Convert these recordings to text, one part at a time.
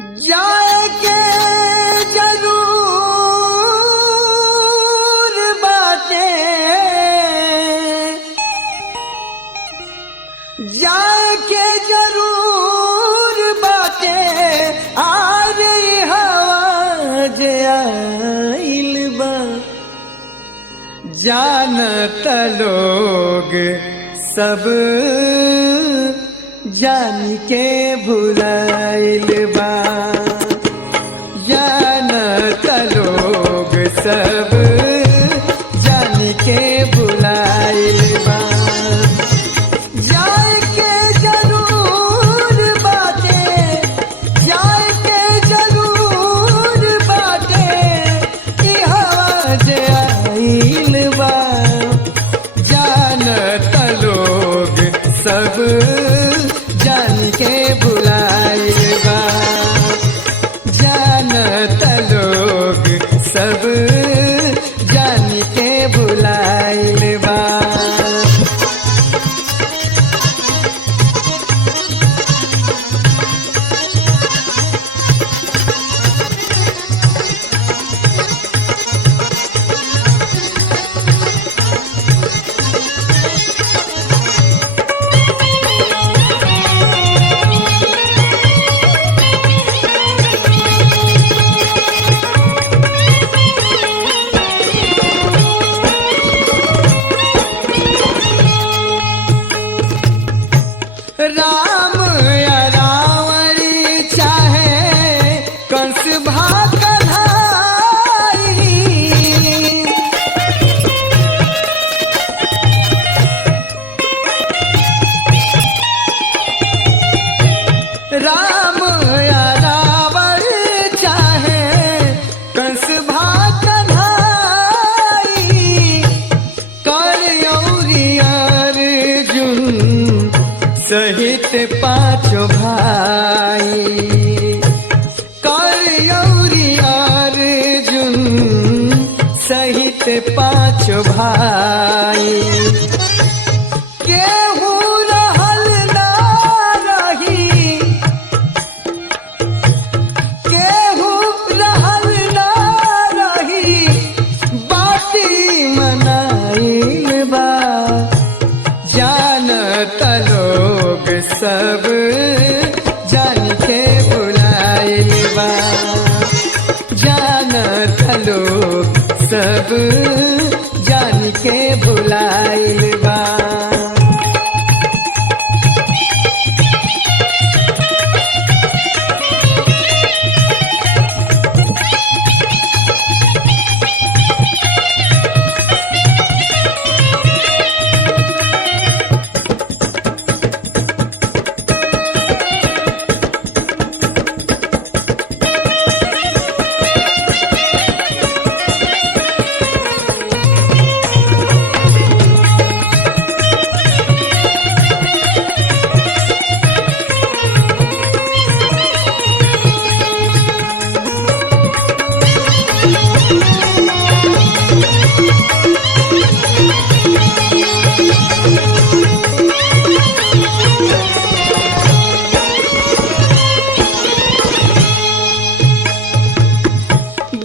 जाए के जरूर बाटे, जाए के जरूर बाटे, आज हवा जे आइल बा, जानत लोग सब जान के भुलाइल बा, जानत लोग सब जान के भुलाइल बा। जाए के जरूर बाटे, जाए के जरूर बाटे, ई हवा जे आइल बा, जानत लोग सब जान के भुलाइल बा, जानत लोग सब जान के भुलाइल बा। राम या रावण चाहे कंस भाग कन्हाई, राम या रावण चाहे कंस भाग कन्हाई, कौरव अर्जुन सहित पांचों भाई, कौरव अर्जुन सहित पांचों भाई, केहू रहल ना रही, केहू रहल ना रही, बाटी मनाइल बा, जानत लोग सब जान के भुलाइल बा, जानत लोग सब जान के भुलाइल बा।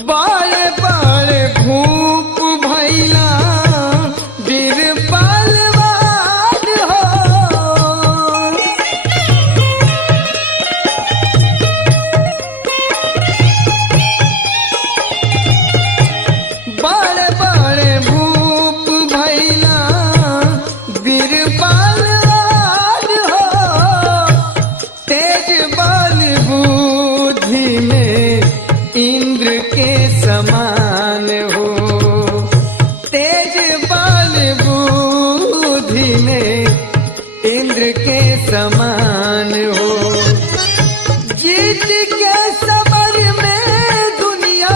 बड़े बड़े भूप भैला वीर बलवान हो, बड़े बड़े भूप भैला वीर बलवान हो, तेज बल बुद्धि में इंद्र के समान हो, तेज बल बुद्धि में इंद्र के समान हो, जीत के समर में दुनिया,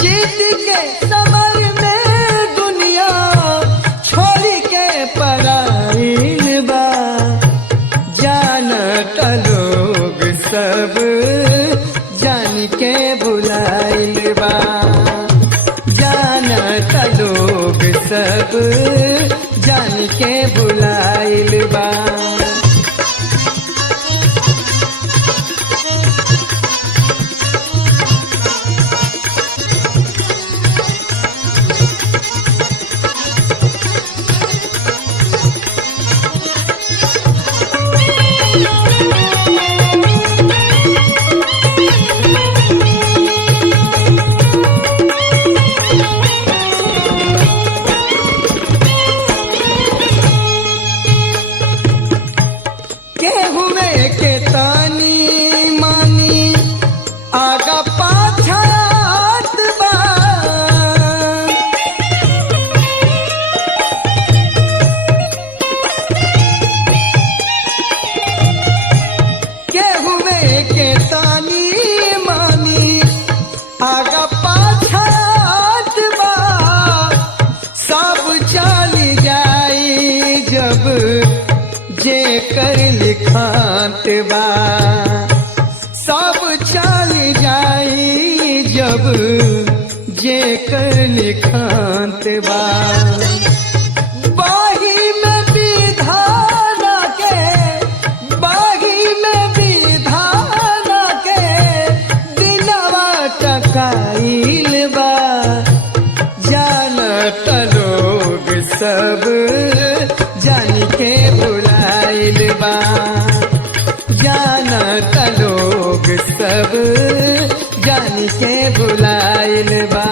जीत के समर में दुनिया, छोड़ के पराइल बा, जानत लोग सब जान के भुलाइल बा, जानत लोग सब जान के भुलाइल बा। बा सब चल जाई जब जे कर लिखत बा बाही में विधान के बाही में विधान के दिलवा टकाइल बा जानत लोग सब जान के बुलाइल बा जानत लोग सब जान के बुलाइल बा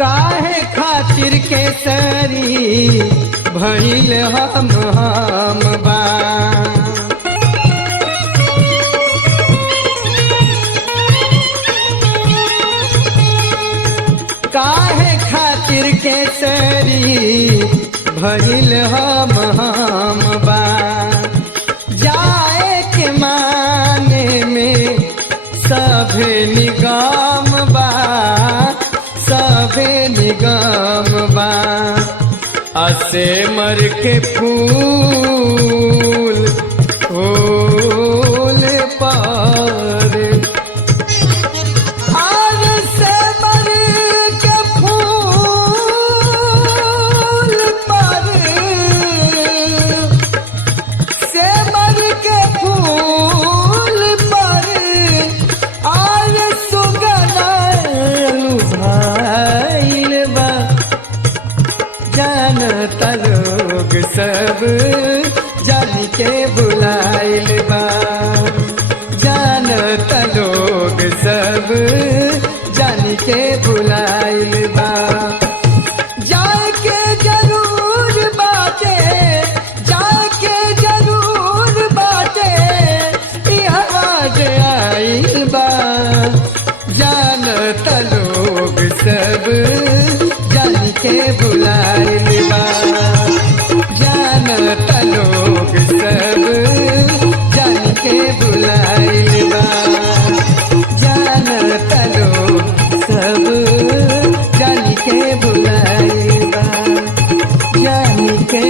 काहे खातिर केसरी भइल हम बा काहे खातिर केसरी भइल हम बा जाए के माने में सभे निगम बा सभे निगम बा असे मर के फूल फूल पर आज से मर के फूल पर से मर के फूल पर आज सुगनालू भाइल बा जानत लोग सब जान के बुलाइल बा जानत लोग सब जान के बुलाइल बा जाके जरूर बाटे जाके जरूर बाटे ई आवाज आइल बा जानत लोग सब जान के बुलाइल बा जानत लोग सब जान के बुलाइल बा जानत लोग सब जान के बुलाइल बा जान के